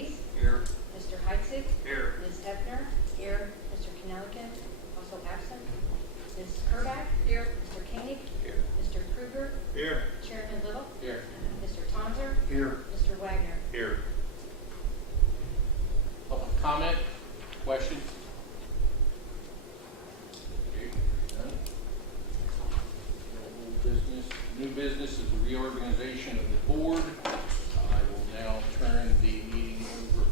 Hayes. Here. Mr. Heitzig. Here. Ms. Hefner. Here. Mr. Knelligan, also absent. Ms. Kerback. Here. Mr. Koenig. Here. Mr. Krueger. Here. Chairman Little. Here. Mr. Tonser. Here. Mr. Wagner. Here. Public comment, questions? Okay, none. No old business. New business is the reorganization of the board. I will now turn the meeting over.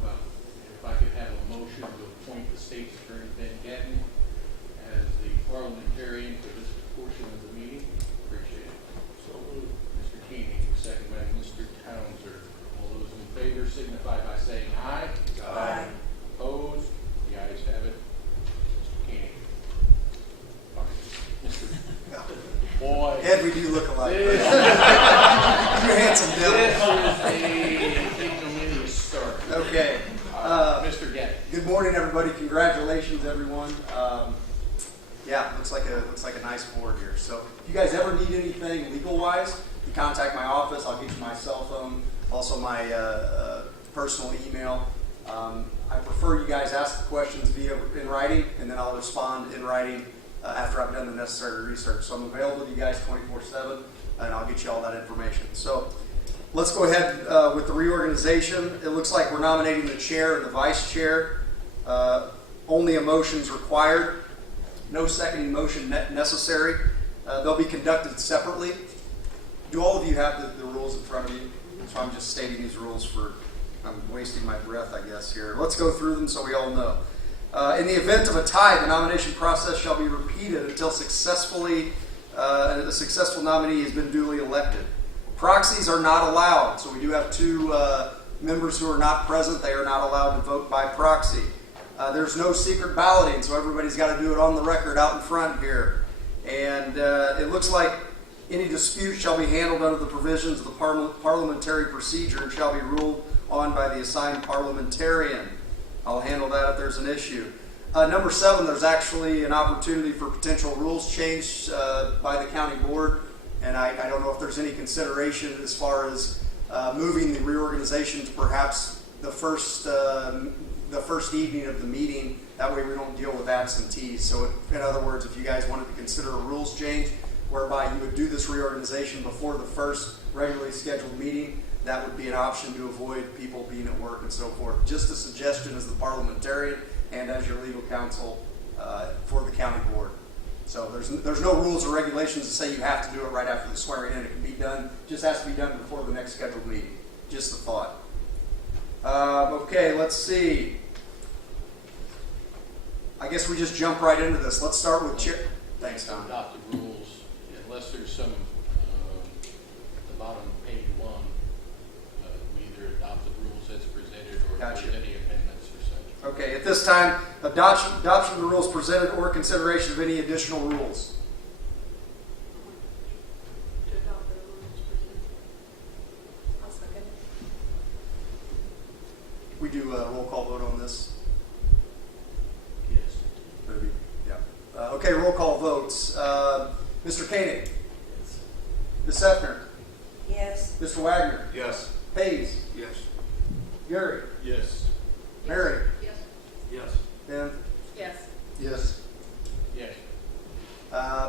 If I could have a motion to appoint the State's Attorney Ben Gatton as the parliamentarian for this portion of the meeting. Appreciate it. So moved. Mr. Koenig, second by Mr. Townser. All those in favor signify by saying aye. Aye. Opposed? The ayes have it. Mr. Koenig. Mr. Boy. Ed, we do look alike. This You're handsome, is devil. a ignominious start. Okay. Mr. Gatton. Good morning, everybody. Congratulations, everyone. Yeah, looks like a nice board here. So, if you guys ever need anything legal-wise, you contact my office. I'll get you my cell phone, also my personal email. I prefer you guys ask the questions in writing, and then I'll respond in writing after I've done the necessary research. So I'm available to you guys 24/7, and I'll get you all that information. So let's go ahead with the reorganization. It looks like we're nominating the chair and the vice chair. Only a motion is required. No seconding motion necessary. They'll be conducted separately. Do all of you have the rules in front of you? So I'm just stating these rules I'm wasting my breath, I guess, here. Let's go through them so we all know. In the event of a tie, the nomination process shall be repeated until a successful nominee has been duly elected. Proxies are not allowed, so we do have two members who are not present. They are not allowed to vote by proxy. There's no secret balloting, so everybody's got to do it on the record out in front here. And it looks like any dispute shall be handled under the provisions of the parliamentary procedure and shall be ruled on by the assigned parliamentarian. I'll handle that if there's an issue. Number 7, there's actually an opportunity for potential rules changed by the county board, and I don't know if there's any consideration as far as moving the reorganization to perhaps the first evening of the meeting. That way we don't deal with absentees. So in other words, if you guys wanted to consider a rules change whereby you would do this reorganization before the first regularly scheduled meeting, that would be an option to avoid people being at work and so forth. Just a suggestion as the parliamentarian and as your legal counsel for the county board. So there's no rules or regulations that say you have to do it right after the swearing in. It can be done, just has to be done before the next scheduled meeting. Just a thought. Okay, let's see. I guess we just jump right into this. Let's start with chair. Thanks, Tom. Adopt the rules, unless there's some, at the bottom of page 1, we either adopt the rules as presented or if there's any amendments or such. Okay, at this time, adoption of the rules presented or consideration of any additional rules. To adopt the rules presented. I'll second. We do a roll call vote on this. Yes. Maybe, yeah. Okay, roll call votes. Mr. Koenig. Yes. Ms. Hefner. Yes. Mr. Wagner. Yes. Hayes. Yes. Gary. Yes. Mary. Yes. Yes. Ben. Yes. Yes. Yes.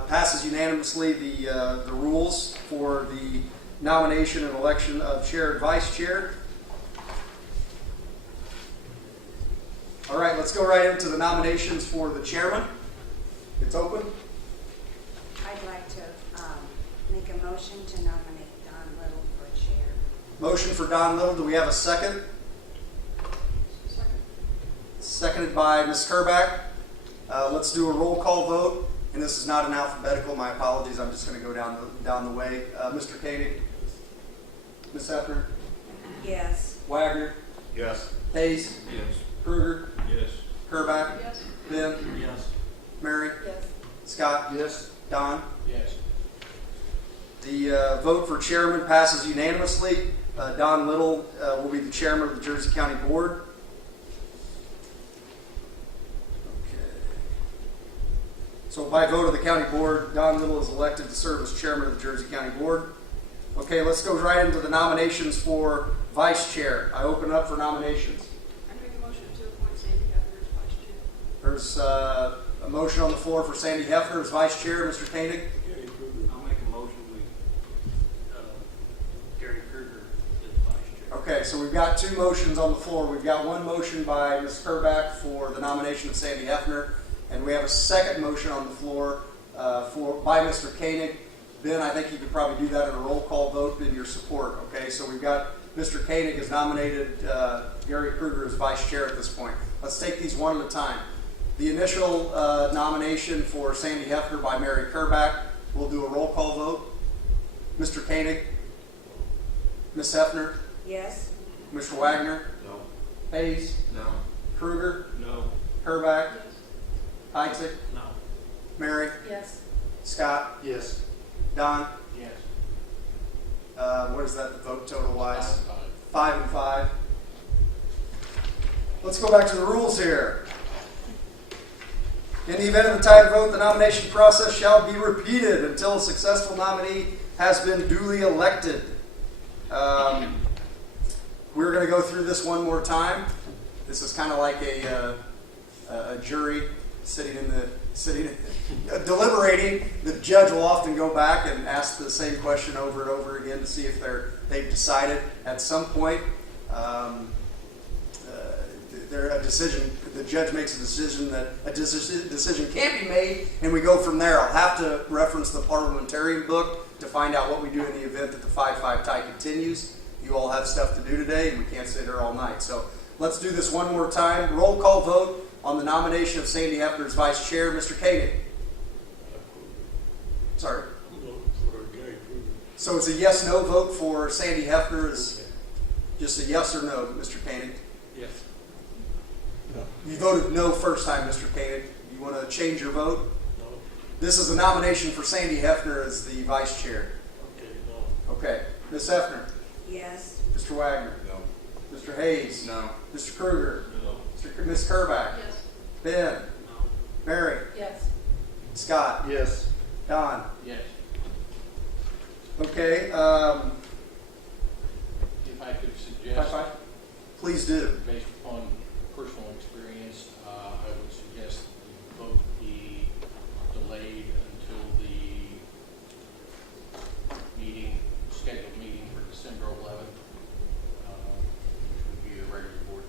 Passes unanimously the rules for the nomination and election of chair and vice chair. All right, let's go right into the nominations for the chairman. It's open. I'd like to make a motion to nominate Don Little for chair. Motion for Don Little. Do we have a second? Second. Seconded by Ms. Kerback. Let's do a roll call vote. And this is not an alphabetical. My apologies. I'm just going to go down the way. Mr. Koenig. Ms. Hefner. Yes. Wagner. Yes. Hayes. Yes. Krueger. Yes. Kerback. Yes. Ben. Yes. Mary. Yes. Scott. Yes. Don. Yes. The vote for chairman passes unanimously. Don Little will be the chairman of the Jersey County Board. Okay. So by vote of the county board, Don Little is elected to serve as chairman of the Jersey County Board. Okay, let's go right into the nominations for vice chair. I open up for nominations. I make a motion to appoint Sandy Hefner as vice chair. There's a motion on the floor for Sandy Hefner as vice chair. Mr. Koenig? I'll make a motion with Gary Kruger as vice chair. Okay, so we've got two motions on the floor. We've got one motion by Ms. Kerback for the nomination of Sandy Hefner, and we have a second motion on the floor by Mr. Koenig. Ben, I think you could probably do that in a roll call vote in your support. Okay, so we've got Mr. Koenig has nominated Gary Kruger as vice chair at this point. Let's take these one at a time. The initial nomination for Sandy Hefner by Mary Kerback. We'll do a roll call vote. Mr. Koenig? Ms. Hefner? Yes. Mr. Wagner? No. Hayes? No. Kruger? No. Kerback? Yes. Isaac? No. Mary? Yes. Scott? Yes. Don? Yes. What is that, the vote total wise? 5. 5 and 5. Let's go back to the rules here. In the event of a tied vote, the nomination process shall be repeated until a successful nominee has been duly elected. We're going to go through this one more time. This is kind of like a jury deliberating. The judge will often go back and ask the same question over and over again to see if they've decided at some point. The judge makes a decision that a decision can't be made, and we go from there. I'll have to reference the parliamentarian book to find out what we do in the event that the 5-5 tie continues. You all have stuff to do today, and we can't sit here all night. So let's do this one more time. Roll call vote on the nomination of Sandy Hefner as vice chair. Mr. Koenig. Sorry. So it's a yes/no vote for Sandy Hefner. Is just a yes or no, Mr. Koenig? Yes. You voted no first time, Mr. Koenig. You want to change your vote? No. This is a nomination for Sandy Hefner as the vice chair. Okay, no. Okay. Ms. Hefner? Yes. Mr. Wagner? No. Mr. Hayes? No. Mr. Kruger? No. Ms. Kerback? Yes. Ben? No. Mary? Yes. Scott? Yes. Don? Yes. Okay. If I could suggest, 5-5? Please do. based upon personal experience, I would suggest the vote be delayed until the scheduled meeting for December 11th, which would be a regular board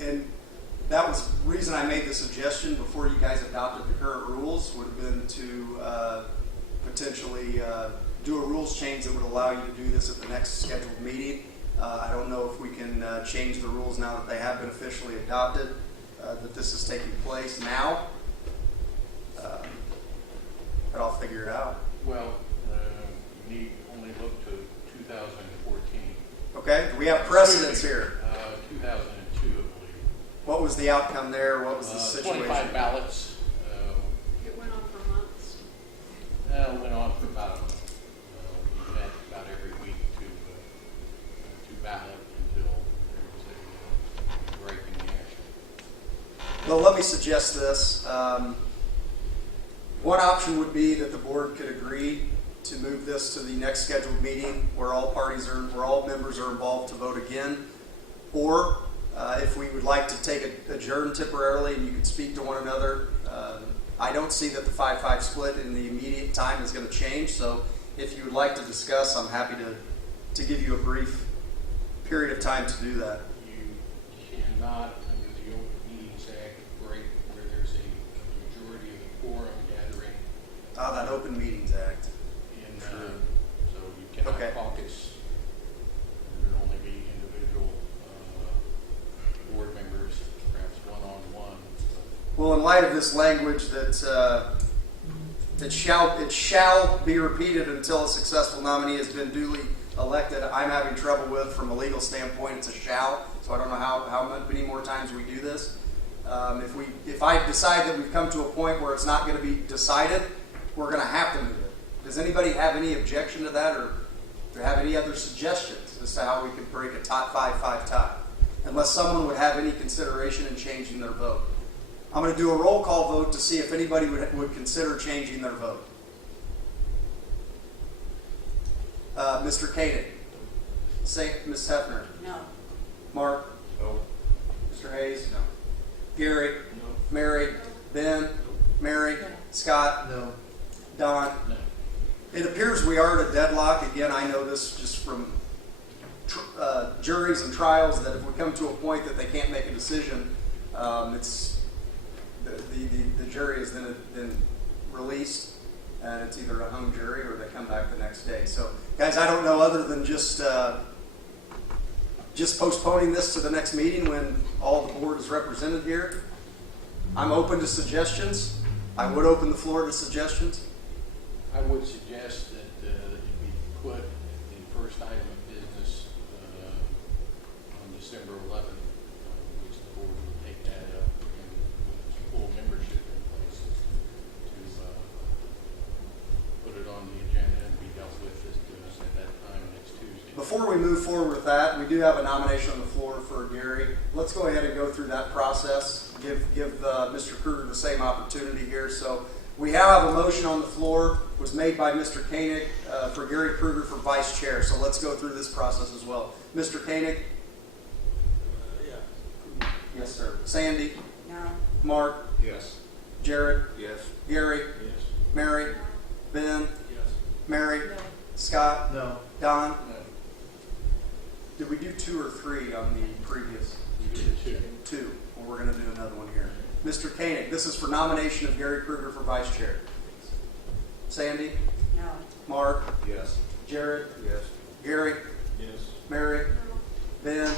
meeting. And that was the reason I made the suggestion before you guys adopted the current rules, would have been to potentially do a rules change that would allow you to do this at the next scheduled meeting. I don't know if we can change the rules now that they have been officially adopted, that this is taking place now. But I'll figure it out. Well, you need only look to 2014. Okay, we have precedence here. 2002, I believe. What was the outcome there? What was the situation? 25 ballots. It went on for months. Went on for about a month. We met about every week to ballot until there was a break in the action. Well, let me suggest this. One option would be that the board could agree to move this to the next scheduled meeting where all members are involved to vote again. Or if we would like to take a adjourn temporarily and you could speak to one another. I don't see that the 5-5 split in the immediate time is going to change. So if you would like to discuss, I'm happy to give you a brief period of time to do that. You cannot, under the Open Meetings Act, break where there's a majority of the quorum gathering That Open Meetings Act. in, so you cannot Okay. caucus. There would only be individual board members, perhaps one-on-one. Well, in light of this language that it shall be repeated until a successful nominee has been duly elected, I'm having trouble with from a legal standpoint. It's a shall, so I don't know how many more times we do this. If I decide that we've come to a point where it's not going to be decided, we're going to have to move it. Does anybody have any objection to that, or have any other suggestions as to how we could break a 5-5 tie? Unless someone would have any consideration in changing their vote. I'm going to do a roll call vote to see if anybody would consider changing their vote. Mr. Koenig? Ms. Hefner? No. Mark? No. Mr. Hayes? No. Gary? No. Mary? Ben? Mary? Scott? No. Don? No. It appears we are at a deadlock. Again, I know this just from juries and trials, that if we come to a point that they can't make a decision, it's the jury has then been released, and it's either a hung jury or they come back the next day. So, guys, I don't know other than just postponing this to the next meeting when all the board is represented here. I'm open to suggestions. I would open the floor to suggestions. I would suggest that it be put the first item of business on December 11th, which the board will take that up and with full membership in place to put it on the agenda and be dealt with at that time next Tuesday. Before we move forward with that, we do have a nomination on the floor for Gary. Let's go ahead and go through that process. Give Mr. Kruger the same opportunity here. So we have a motion on the floor. It was made by Mr. Koenig for Gary Kruger for vice chair. So let's go through this process as well. Mr. Koenig? Yeah. Yes, sir. Sandy? No. Mark? Yes. Jared? Yes. Gary? Yes. Mary? Ben? Yes. Mary? Scott? No. Don? No. Did we do 2 or 3 on the previous? We did two. 2. Well, we're going to do another one here. Mr. Koenig, this is for nomination of Gary Kruger for vice chair. Sandy? No. Mark? Yes. Jared? Yes. Gary? Yes. Mary? Ben? Yes.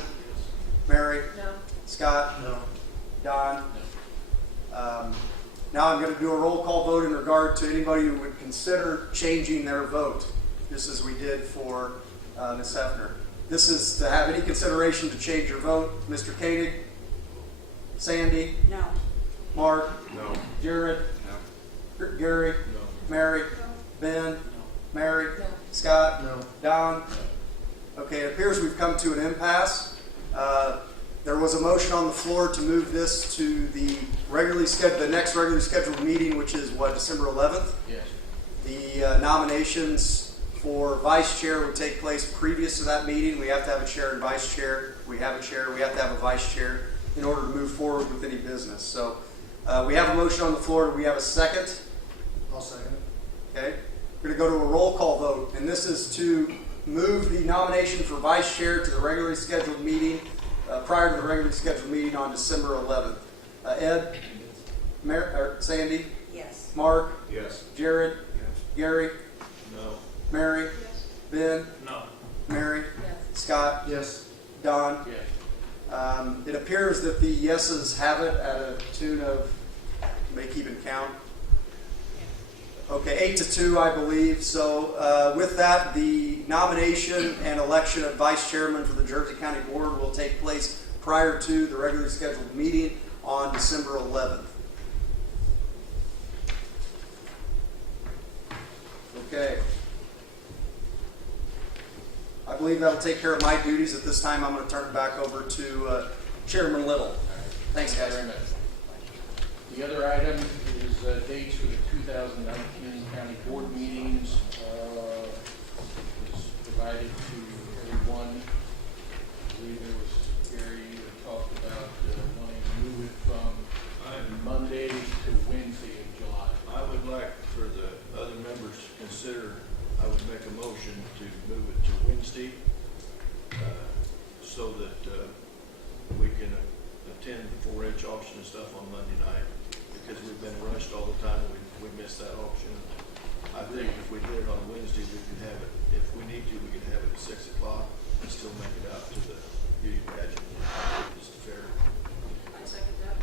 Mary? No. Scott? No. Don? Now I'm going to do a roll call vote in regard to anybody who would consider changing their vote, just as we did for Ms. Hefner. This is to have any consideration to change your vote. Mr. Koenig? Sandy? No. Mark? No. Jared? No. Gary? No. Mary? Ben? No. Mary? No. Scott? No. Don? Okay, it appears we've come to an impasse. There was a motion on the floor to move this to the next regularly scheduled meeting, which is what, December 11th? Yes. The nominations for vice chair would take place previous to that meeting. We have to have a chair and vice chair. We have a chair. We have to have a vice chair in order to move forward with any business. So we have a motion on the floor. Do we have a second? I'll second. Okay. We're going to go to a roll call vote, and this is to move the nomination for vice chair to the regularly scheduled meeting prior to the regularly scheduled meeting on December 11th. Ed? Sandy? Yes. Mark? Yes. Jared? Yes. Gary? No. Mary? Yes. Ben? No. Mary? Yes. Scott? Yes. Don? Yes. It appears that the yeses have it at a tune of, may keep in count. Okay, 8-2, I believe. So with that, the nomination and election of vice chairman for the Jersey County Board will take place prior to the regularly scheduled meeting on December 11th. Okay. I believe that'll take care of my duties. At this time, I'm going to turn it back over to Chairman Little. Thanks, guys. Very much. The other item is dates for the 2019 county board meetings. Was provided to everyone. I believe there was Gary that talked about wanting to move it from Monday to Wednesday of July. I would like for the other members to consider, I would make a motion to move it to Wednesday so that we can attend the 4-H auction and stuff on Monday night, because we've been rushed all the time. We missed that auction. I think if we did it on Wednesday, we could have it, if we need to, we could have it at 6 o'clock and still make it out to the beauty pageant. It's fair. I second that.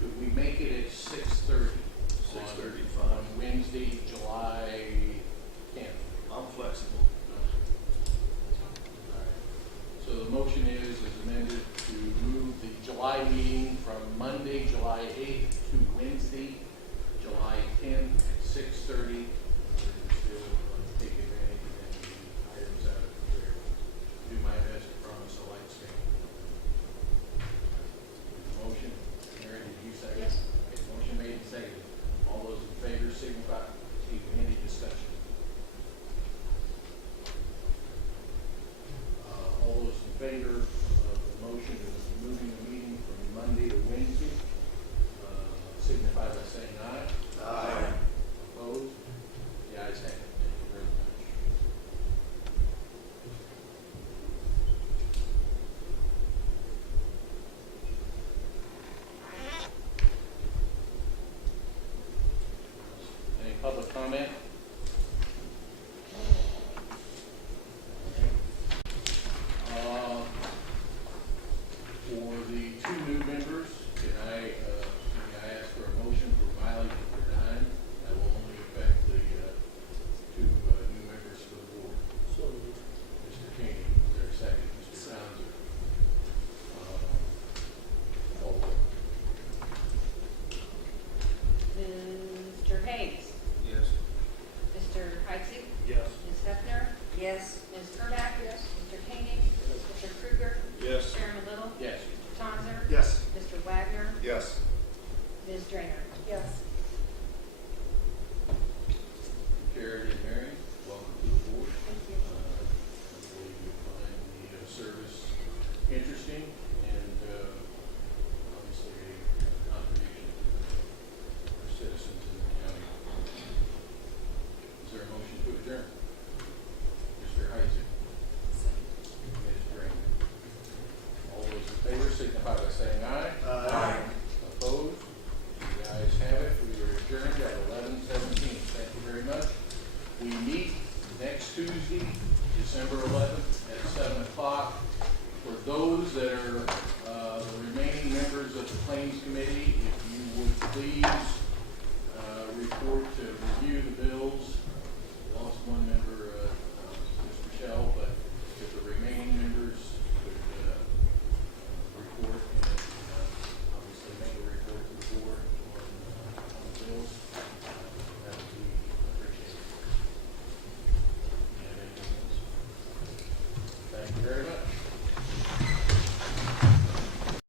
Could we make it at 6:30? 6:30, On fine. Wednesday, July 10th. I'm flexible. So the motion is amended to move the July meeting from Monday, July 8th to Wednesday, July 10th at 6:30. To take advantage of any items out there. Do my best to promise a light stand. Motion, Mary, did you second? Yes. Okay, motion made and seconded. All those in favor signify. Any discussion? interesting and obviously a contribution to our citizens in the county. Is there a motion to adjourn? Mr. Heising? Ms. Green? All those in favor signify by saying aye. Aye. Opposed? The ayes have it. We are adjourned at 11:17. Thank you very much. We meet next Tuesday, December 11th at 7 o'clock. For those that are the remaining members of the Claims Committee, if you would please